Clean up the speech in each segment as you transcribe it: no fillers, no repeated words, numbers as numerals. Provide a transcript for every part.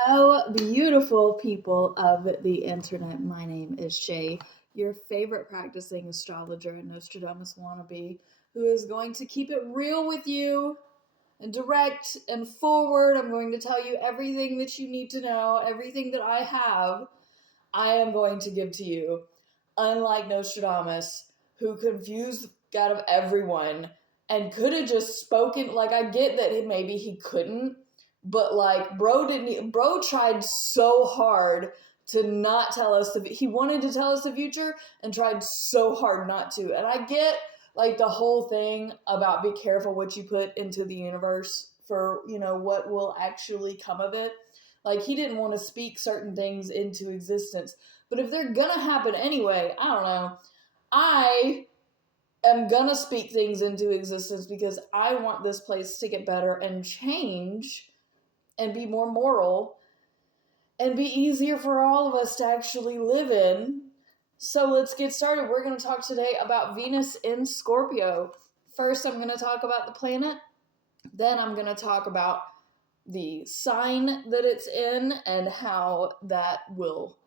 Hello, beautiful people of the internet. My name is Shay, your favorite practicing astrologer and Nostradamus wannabe, who is going to keep it real with you and direct and forward. I'm going to tell you everything that you need to know, everything that I have, I am going to give to you. Unlike Nostradamus, who confused the God of everyone and could have just spoken. Like, I get that maybe he couldn't, but like, bro tried so hard to not tell us he wanted to tell us the future and tried so hard not to. And I get like the whole thing about be careful what you put into the universe for, what will actually come of it. Like, he didn't want to speak certain things into existence. But if they're gonna happen anyway, I don't know. I am gonna speak things into existence because I want this place to get better and change and be more moral and be easier for all of us to actually live in. So let's get started. We're going to talk today about Venus in Scorpio. First, I'm going to talk about the planet. Then I'm going to talk about the sign that it's in and how that will,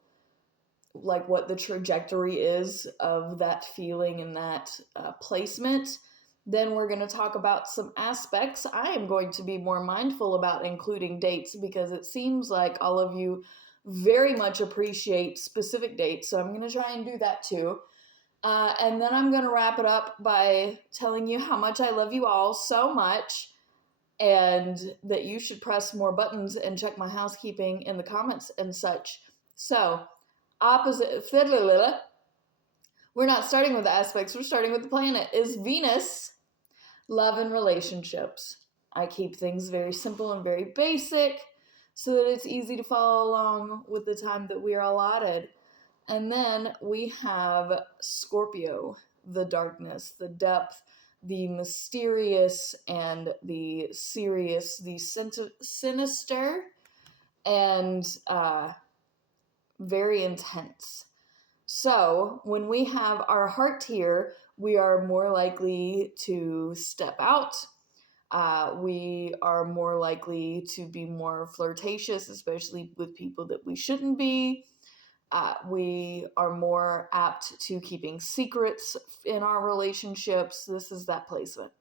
like, what the trajectory is of that feeling and that placement. Then we're going to talk about some aspects. I am going to be more mindful about including dates because it seems like all of you very much appreciate specific dates. So I'm going to try and do that too. And then I'm going to wrap it up by telling you how much I love you all so much and that you should press more buttons and check my housekeeping in the comments and such. So, we're not starting with the aspects, we're starting with the planet. Is Venus love and relationships? I keep things very simple and very basic so that it's easy to follow along with the time that we are allotted. And then we have Scorpio, the darkness, the depth, the mysterious and the serious, the sinister, and very intense. So when we have our heart here, we are more likely to step out. We are more likely to be more flirtatious, especially with people that we shouldn't be. We are more apt to keeping secrets in our relationships. This is that placement.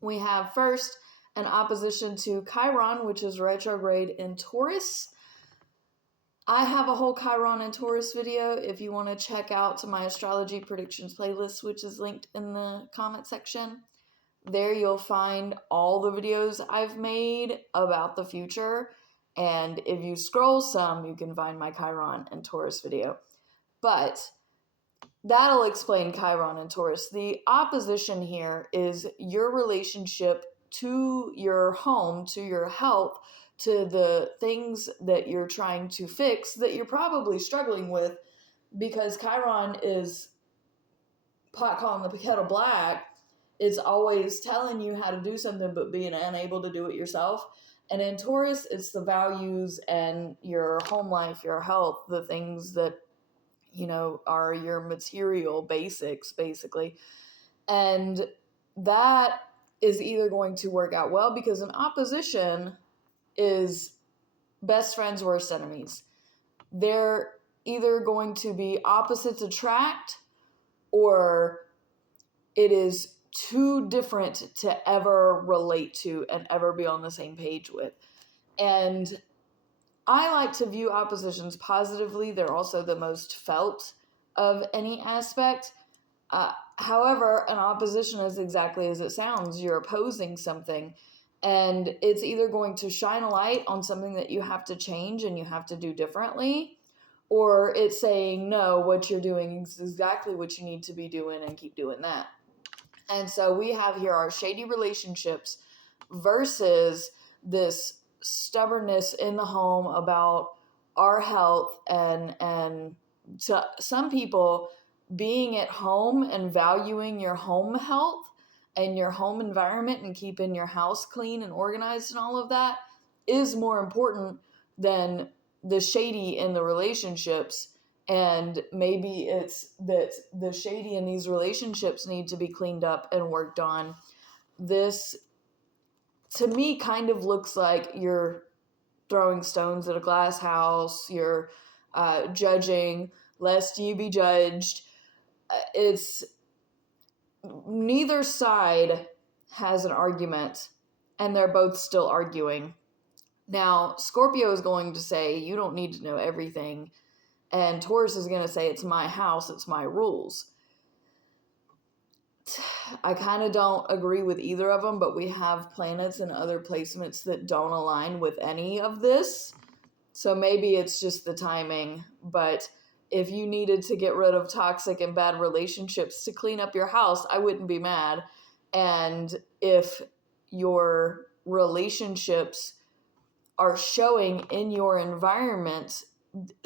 We have first an opposition to Chiron, which is retrograde in Taurus. I have a whole Chiron and Taurus video if you want to check out my astrology predictions playlist, which is linked in the comment section. There you'll find all the videos I've made about the future. And if you scroll some, you can find my Chiron and Taurus video. But that'll explain Chiron and Taurus. The opposition here is your relationship to your home, to your health, to the things that you're trying to fix that you're probably struggling with, because Chiron is pot calling the kettle black. It's always telling you how to do something but being unable to do it yourself. And in Taurus, it's the values and your home life, your health, the things that, are your material basics, basically. And that is either going to work out well because an opposition is best friends, worst enemies. They're either going to be opposites attract, or it is too different to ever relate to and ever be on the same page with. And I like to view oppositions positively. They're also the most felt of any aspect. However, an opposition is exactly as it sounds. You're opposing something, and it's either going to shine a light on something that you have to change and you have to do differently, or it's saying, no, what you're doing is exactly what you need to be doing and keep doing that. And so we have here our shady relationships versus this stubbornness in the home about our health, and to some people, being at home and valuing your home health and your home environment and keeping your house clean and organized and all of that is more important than the shady in the relationships. And maybe it's that the shady in these relationships need to be cleaned up and worked on. This, to me, kind of looks like you're throwing stones at a glass house, you're judging lest you be judged. It's neither side has an argument, and they're both still arguing. Now, Scorpio is going to say, you don't need to know everything. And Taurus is going to say, it's my house, it's my rules. I kind of don't agree with either of them, but we have planets and other placements that don't align with any of this. So maybe it's just the timing. But if you needed to get rid of toxic and bad relationships to clean up your house, I wouldn't be mad. And if your relationships are showing in your environment,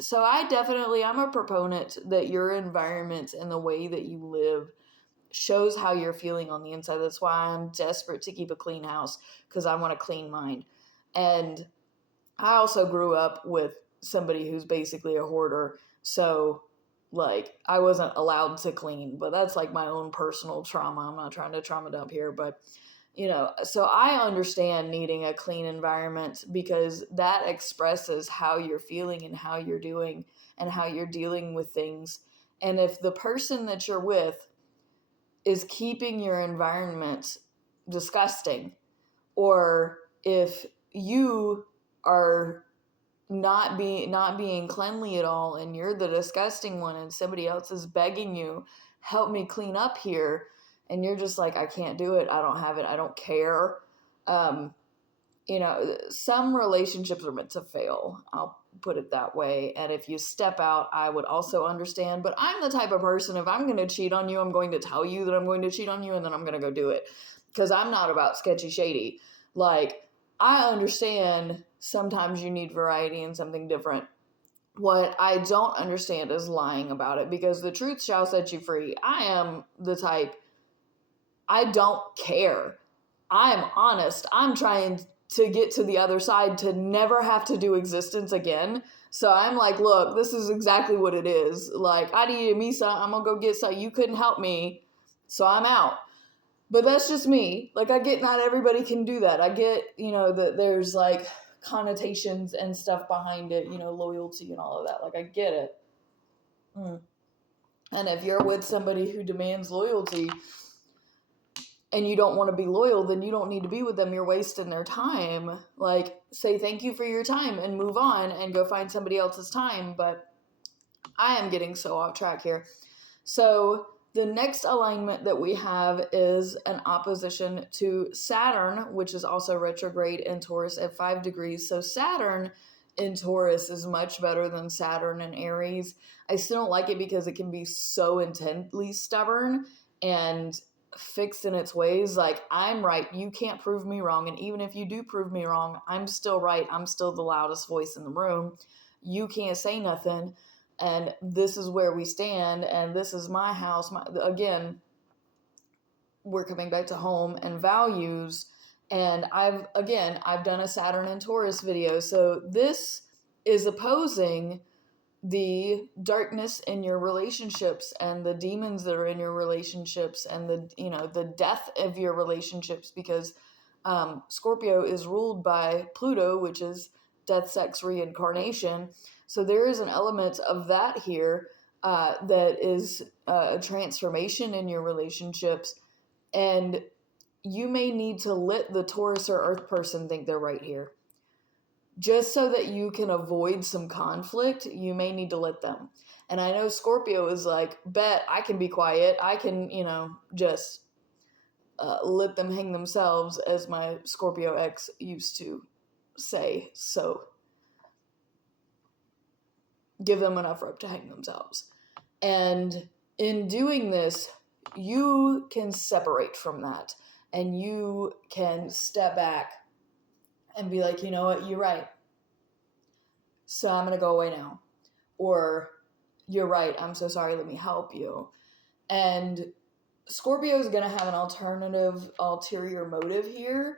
so I'm a proponent that your environment and the way that you live shows how you're feeling on the inside. That's why I'm desperate to keep a clean house, because I want a clean mind. And I also grew up with somebody who's basically a hoarder. So, like, I wasn't allowed to clean, but that's like my own personal trauma. I'm not trying to trauma dump here, but so I understand needing a clean environment, because that expresses how you're feeling and how you're doing and how you're dealing with things. And if the person that you're with is keeping your environment disgusting, or if you are not being cleanly at all and you're the disgusting one and somebody else is begging you, help me clean up here, and you're just like, I can't do it, I don't have it, I don't care. Some relationships are meant to fail, I'll put it that way. And if you step out, I would also understand. But I'm the type of person, if I'm going to cheat on you, I'm going to tell you that I'm going to cheat on you, and then I'm going to go do it, because I'm not about sketchy shady. Like, I understand sometimes you need variety and something different. What I don't understand is lying about it, because the truth shall set you free. I am the type, I don't care. I'm honest. I'm trying to get to the other side to never have to do existence again. So I'm like, look, this is exactly what it is. Like, I needed me some, I'm going to go get some. You couldn't help me, so I'm out. But that's just me. Like, I get not everybody can do that. I get, that there's like connotations and stuff behind it, loyalty and all of that. Like, I get it. And if you're with somebody who demands loyalty and you don't want to be loyal, then you don't need to be with them. You're wasting their time. Like, say thank you for your time and move on and go find somebody else's time. But I am getting so off track here. So the next alignment that we have is an opposition to Saturn, which is also retrograde in Taurus at 5 degrees. So Saturn in Taurus is much better than Saturn in Aries. I still don't like it because it can be so intensely stubborn and fixed in its ways. Like, I'm right, you can't prove me wrong. And even if you do prove me wrong, I'm still right. I'm still the loudest voice in the room. You can't say nothing. And this is where we stand, and this is my house. Again, we're coming back to home and values. And I've done a Saturn and Taurus video. So this is opposing the darkness in your relationships and the demons that are in your relationships and the death of your relationships, because Scorpio is ruled by Pluto, which is death, sex, reincarnation. So there is an element of that here that is a transformation in your relationships. And you may need to let the Taurus or Earth person think they're right here. Just so that you can avoid some conflict, you may need to let them. And I know Scorpio is like, bet I can be quiet. I can, just let them hang themselves, as my Scorpio ex used to say. So give them enough rope to hang themselves. And in doing this, you can separate from that, and you can step back and be like, you know what, you're right, so I'm going to go away now. Or, you're right, I'm so sorry, let me help you. And Scorpio is going to have an ulterior motive here.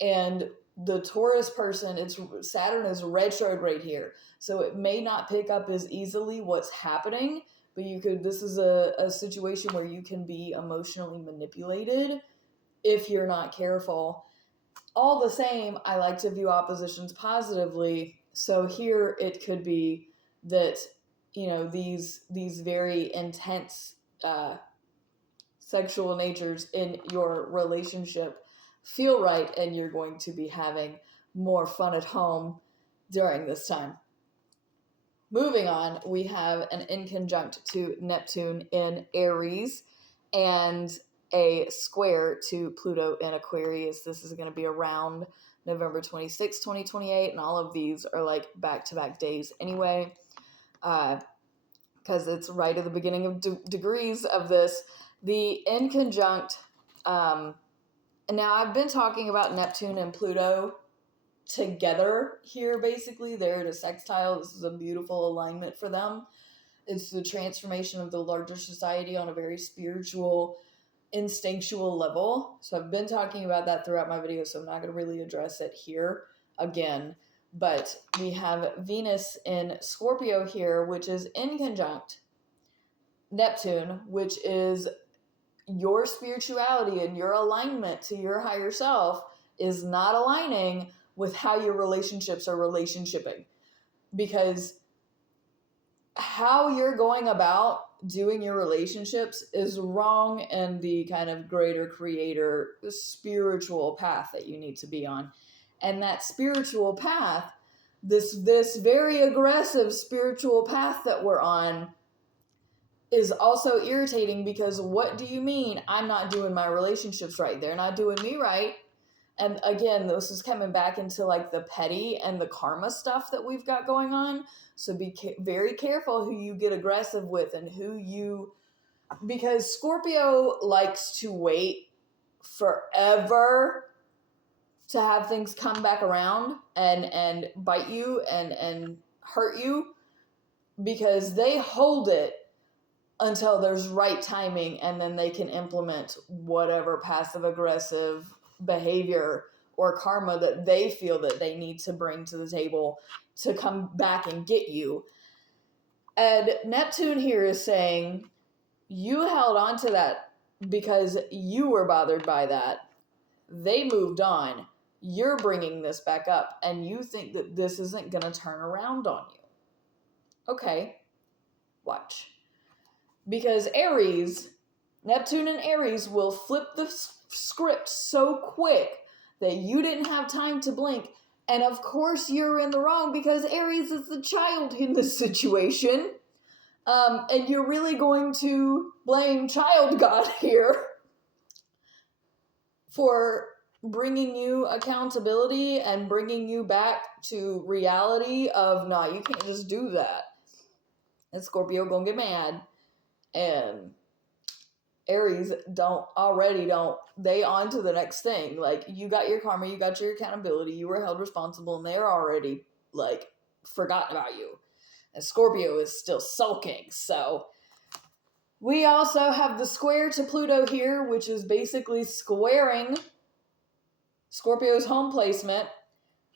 And the Taurus person, Saturn is retrograde here. So it may not pick up as easily what's happening, but this is a situation where you can be emotionally manipulated if you're not careful. all the same, I like to view oppositions positively. So here it could be that, these very intense sexual natures in your relationship feel right, and you're going to be having more fun at home during this time. Moving on, we have an inconjunct to Neptune in Aries and a square to Pluto in Aquarius. This is going to be around November 26, 2028, and all of these are like back-to-back days anyway, because it's right at the beginning of degrees of this. The inconjunct, now I've been talking about Neptune and Pluto together here, basically. They're at a sextile. This is a beautiful alignment for them. It's the transformation of the larger society on a very spiritual, instinctual level. So I've been talking about that throughout my video, so I'm not going to really address it here again. But we have Venus in Scorpio here, which is in conjunct Neptune, which is your spirituality and your alignment to your higher self is not aligning with how your relationships are relationshiping. Because how you're going about doing your relationships is wrong in the kind of greater creator spiritual path that you need to be on. And that spiritual path, this very aggressive spiritual path that we're on, is also irritating, because what do you mean I'm not doing my relationships right? They're not doing me right. And again, this is coming back into like the petty and the karma stuff that we've got going on. So be very careful who you get aggressive with and because Scorpio likes to wait forever to have things come back around and bite you and hurt you, because they hold it until there's right timing, and then they can implement whatever passive aggressive behavior or karma that they feel that they need to bring to the table to come back and get you. And Neptune here is saying, you held on to that because you were bothered by that. They moved on. You're bringing this back up, and you think that this isn't going to turn around on you. Okay, watch. Because Aries, Neptune and Aries will flip the script so quick that you didn't have time to blink. And of course you're in the wrong, because Aries is the child in this situation. And you're really going to blame child God here for bringing you accountability and bringing you back to reality of, nah, you can't just do that. And Scorpio gonna get mad. And Aries don't, they on to the next thing. Like, you got your karma, you got your accountability, you were held responsible, and they're already, like, forgotten about you. And Scorpio is still sulking. So we also have the square to Pluto here, which is basically squaring Scorpio's home placement,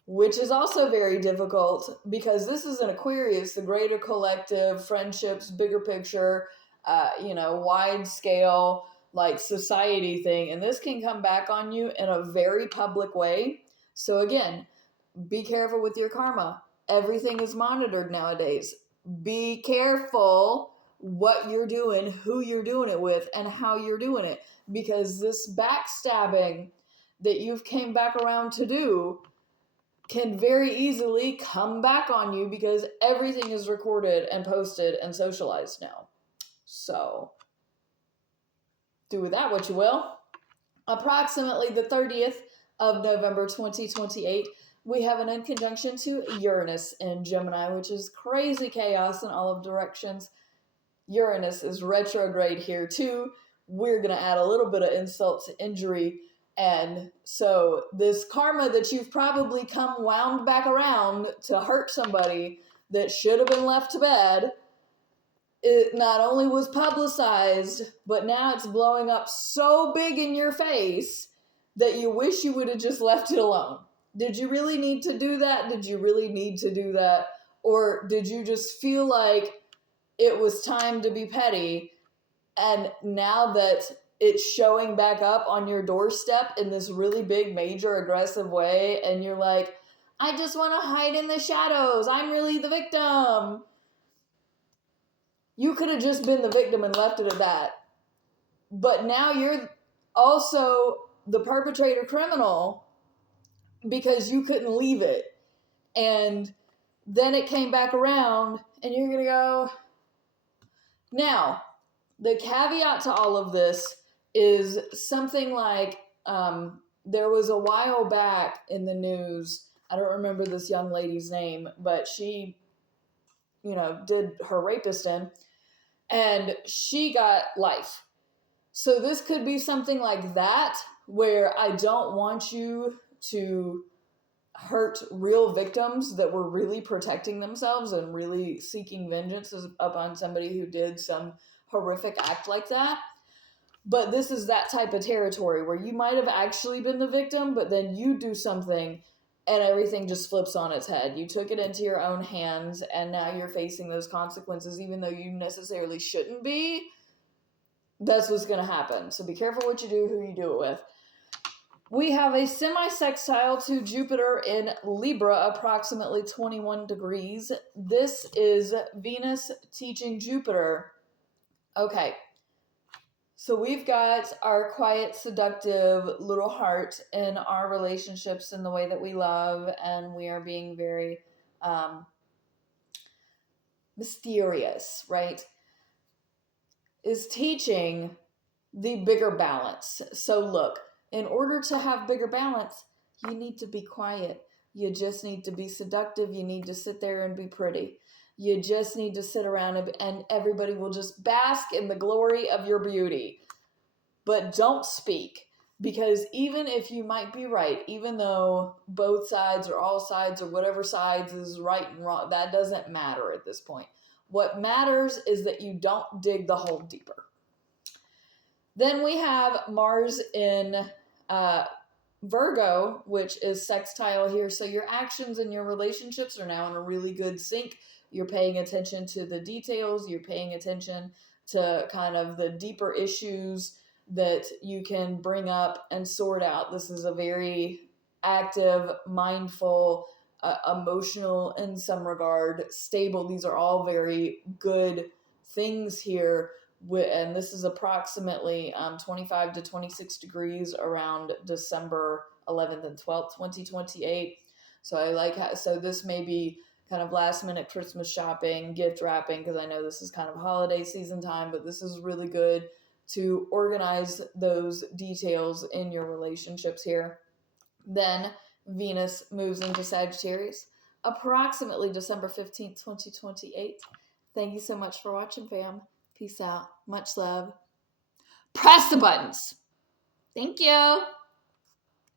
which is also very difficult, because this is an Aquarius, the greater collective, friendships, bigger picture, wide scale, like society thing. And this can come back on you in a very public way. So again, be careful with your karma. Everything is monitored nowadays. Be careful what you're doing, who you're doing it with, and how you're doing it. Because this backstabbing that you've came back around to do can very easily come back on you, because everything is recorded and posted and socialized now. So do with that what you will. Approximately the 30th of November 2028, we have an inconjunction to Uranus in Gemini, which is crazy chaos in all of directions. Uranus is retrograde here too. We're going to add a little bit of insult to injury. And so this karma that you've probably come wound back around to hurt somebody that should have been left to bed, it not only was publicized, but now it's blowing up so big in your face that you wish you would have just left it alone. Did you really need to do that? Did you really need to do that? Or did you just feel like it was time to be petty? And now that it's showing back up on your doorstep in this really big, major, aggressive way, and you're like, I just want to hide in the shadows. I'm really the victim. You could have just been the victim and left it at that. But now you're also the perpetrator criminal because you couldn't leave it. And then it came back around, and you're going to go. Now, the caveat to all of this is something like there was a while back in the news. I don't remember this young lady's name, but she, did her rapist in, and she got life. So this could be something like that, where I don't want you to hurt real victims that were really protecting themselves and really seeking vengeance upon somebody who did some horrific act like that. But this is that type of territory where you might have actually been the victim, but then you do something and everything just flips on its head. You took it into your own hands, and now you're facing those consequences, even though you necessarily shouldn't be. That's what's going to happen. So be careful what you do, who you do it with. We have a semi-sextile to Jupiter in Libra, approximately 21 degrees. This is Venus teaching Jupiter. Okay, so we've got our quiet, seductive little heart in our relationships and the way that we love, and we are being very mysterious, right? Is teaching the bigger balance. So look, in order to have bigger balance, you need to be quiet. You just need to be seductive. You need to sit there and be pretty. You just need to sit around and everybody will just bask in the glory of your beauty. But don't speak, because even if you might be right, even though both sides or all sides or whatever sides is right and wrong, that doesn't matter at this point. What matters is that you don't dig the hole deeper. Then we have Mars in Virgo, which is sextile here. So your actions and your relationships are now in a really good sync. You're paying attention to the details. You're paying attention to kind of the deeper issues that you can bring up and sort out. This is a very active, mindful, emotional, in some regard, stable. These are all very good things here. And this is approximately 25 to 26 degrees around December 11th and 12th, 2028. So this may be kind of last minute Christmas shopping, gift wrapping, because I know this is kind of holiday season time, but this is really good to organize those details in your relationships here. Then Venus moves into Sagittarius approximately December 15th, 2028. Thank you so much for watching, fam. Peace out. Much love. Press the buttons. Thank you.